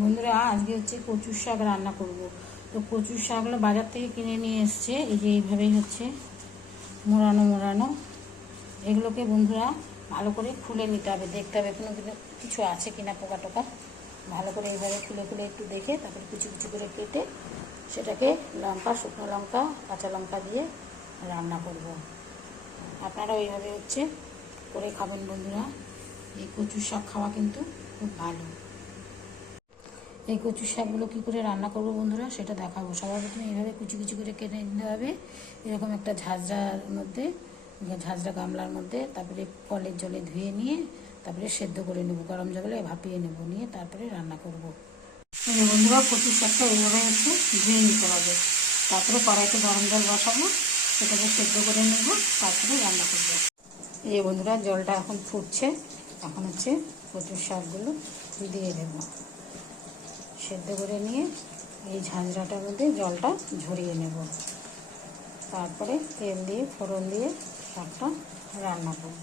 বন্ধুরা, আজকে হচ্ছে কচুর শাক রান্না করব। তো কচুর শাকগুলো বাজার থেকে কিনে নিয়ে এসছে। এই যে এইভাবেই হচ্ছে মোড়ানো মোড়ানো। এগুলোকে বন্ধুরা ভালো করে খুলে নিতে হবে, দেখতে হবে কোনো কিছু আছে কিনা পোকা টোকা। ভালো করে এইভাবে খুলে খুলে একটু দেখে তারপরে কুচি কুচি করে কেটে সেটাকে লঙ্কা, শুকনো লঙ্কা, কাঁচা লঙ্কা দিয়ে রান্না করব। আপনারা ওইভাবে হচ্ছে করে খাবেন বন্ধুরা। এই কচুর শাক খাওয়া কিন্তু খুব ভালো। এই কচু শাকগুলো কী করে রান্না করব বন্ধুরা সেটা দেখাবো। সবার প্রথমে এইভাবে কুচি কুচি করে কেটে নিতে হবে। এরকম একটা ঝাঁঝরার মধ্যে, ঝাঁঝরা গামলার মধ্যে তারপরে কলের জলে ধুয়ে নিয়ে তারপরে সেদ্ধ করে নেব, গরম জলে ভাপিয়ে নেব, নিয়ে তারপরে রান্না করব। বন্ধুরা কচু শাকটা এইভাবে হচ্ছে ধুয়ে নিতে হবে। তারপরে কড়াইতে গরম জল বসাবো, সেটাকে সেদ্ধ করে নেব, তারপরে রান্না করব। এই বন্ধুরা জলটা এখন ফুটছে, এখন হচ্ছে কচুর শাকগুলো দিয়ে দেবো। সেদ্ধ করে নিয়ে এই ঝাঁঝরাটার মধ্যে জলটা ঝরিয়ে নেব। তারপরে তেল দিয়ে, ফোড়ন দিয়ে শাকটা রান্না করব।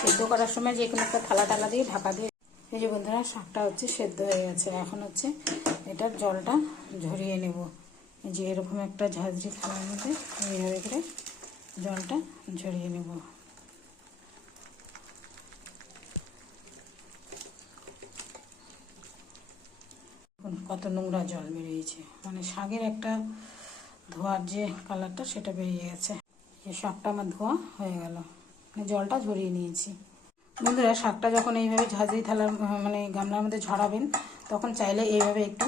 সেদ্ধ করার সময় যে কোনো একটা থালা টালা দিয়ে ঢাকা দিয়ে এই যে বন্ধুরা, শাকটা হচ্ছে সেদ্ধ হয়ে গেছে। এখন হচ্ছে এটার জলটা ঝরিয়ে নেব। যে এরকম একটা ঝাঁঝরি থালার মধ্যে এইভাবে করে জলটা ঝরিয়ে নেব। কত নোংরা জল বেরিয়েছে। মানে শাকের একটা ধোয়ার যে কালারটা সেটা বেরিয়ে গেছে। এই শাকটা আমার ধোয়া হয়ে গেল। মানে জলটা ঝরিয়ে নিয়েছি। বন্ধুরা, শাকটা যখন এইভাবে ঝাঁঝরি থালার মানে গামলার মধ্যে ঝরাবেন, তখন চাইলে এইভাবে একটু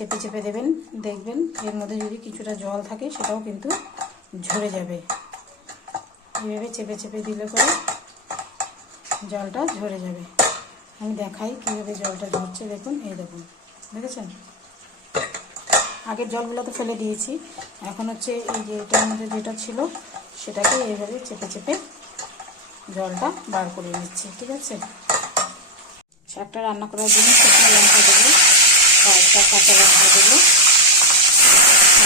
চেপে চেপে দেবেন, দেখবেন এর মধ্যে যদি কিছুটা জল থাকে সেটাও কিন্তু ঝরে যাবে। এইভাবে চেপে চেপে দিলে পরে জলটা ঝরে যাবে। আমি দেখাই কীভাবে জলটা ঝরছে, দেখুন, এই দেখুন, দেখেছেন? আগের জলগুলো তো ফেলে দিয়েছি, এখন হচ্ছে এই যে এটার মধ্যে যেটা ছিল সেটাকে এইভাবে চেপে চেপে জলটা বার করে নিচ্ছি, ঠিক আছে? শাকটা রান্না করার জন্য লঙ্কা কয়েকটা কাঁচা লঙ্কা দেবো।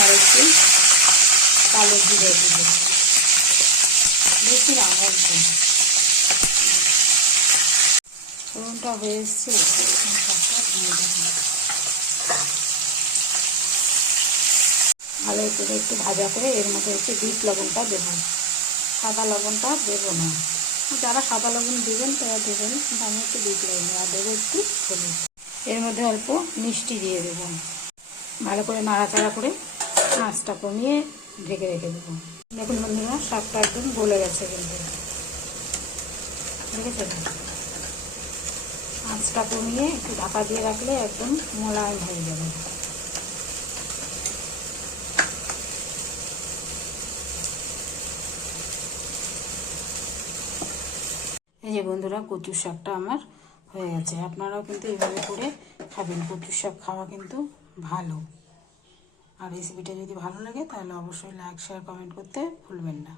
আর একটু কালো জিরে দেবো। বেশি না, অল্প। ফোড়নটা হয়ে এসছে। ভালো করে একটু ভাজা করে এর মধ্যে একটু বিট লবণটা দেবো। সাদা লবণটা দেবো না। যারা সাদা লবণ দেবেন, তারা দেবেন। কিন্তু আমি একটু বিট লবণ, আর দেবো একটু হলুদ। এর মধ্যে অল্প মিষ্টি দিয়ে দেবো। ভালো করে নাড়াচাড়া করে আঁচটা কমিয়ে ঢেকে রেখে দেবো। দেখুন বন্ধুরা শাকটা একদম গলে গেছে কিন্তু। ঠিক আছে? আঁচটা কমিয়ে একটু ঢাকা দিয়ে রাখলে একদম মোলায়েম হয়ে যাবে। এই যে বন্ধুরা, কচুর শাকটা আমার হয়ে গেছে আপনারাও কিন্তু এভাবে করে খাবেন। কচুর শাক খাওয়া কিন্তু ভালো। আর রেসিপিটা যদি ভালো লাগে, তাহলে অবশ্যই লাইক শেয়ার কমেন্ট করতে ভুলবেন না।